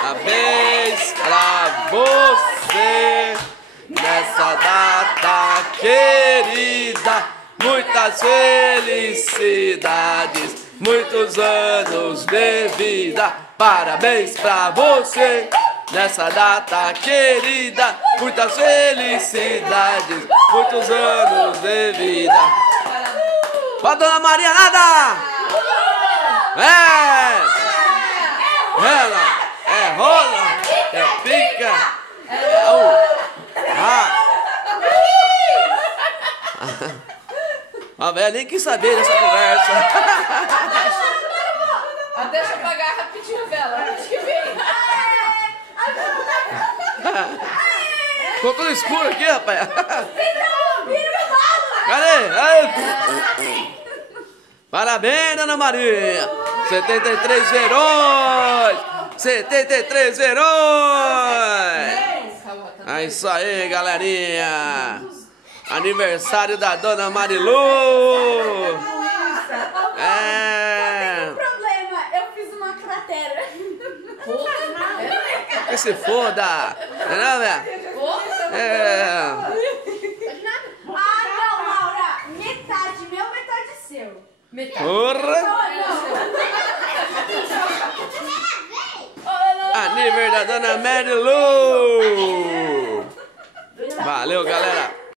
Parabéns pra você nessa data querida. Muitas felicidades, muitos anos de vida. Parabéns pra você nessa data querida. Muitas felicidades, muitos anos de vida. Pra Dona Maria nada! Ela é rola, é pica, a velha nem quis saber dessa conversa. Deixa eu apagar rapidinho a vela. Acho que vem. Ficou tudo escuro aqui, rapaz. Cadê? Parabéns, Dona Maria. 73 verões. 73 verões. É isso aí, galerinha. Aniversário da Dona Marilu. Tem um problema, eu fiz uma cratera. Que se foda. Não, velho? Ah, não, Laura. Metade meu, metade seu. Metade. Porra. Aniversário da Dona Marilu. Valeu, galera.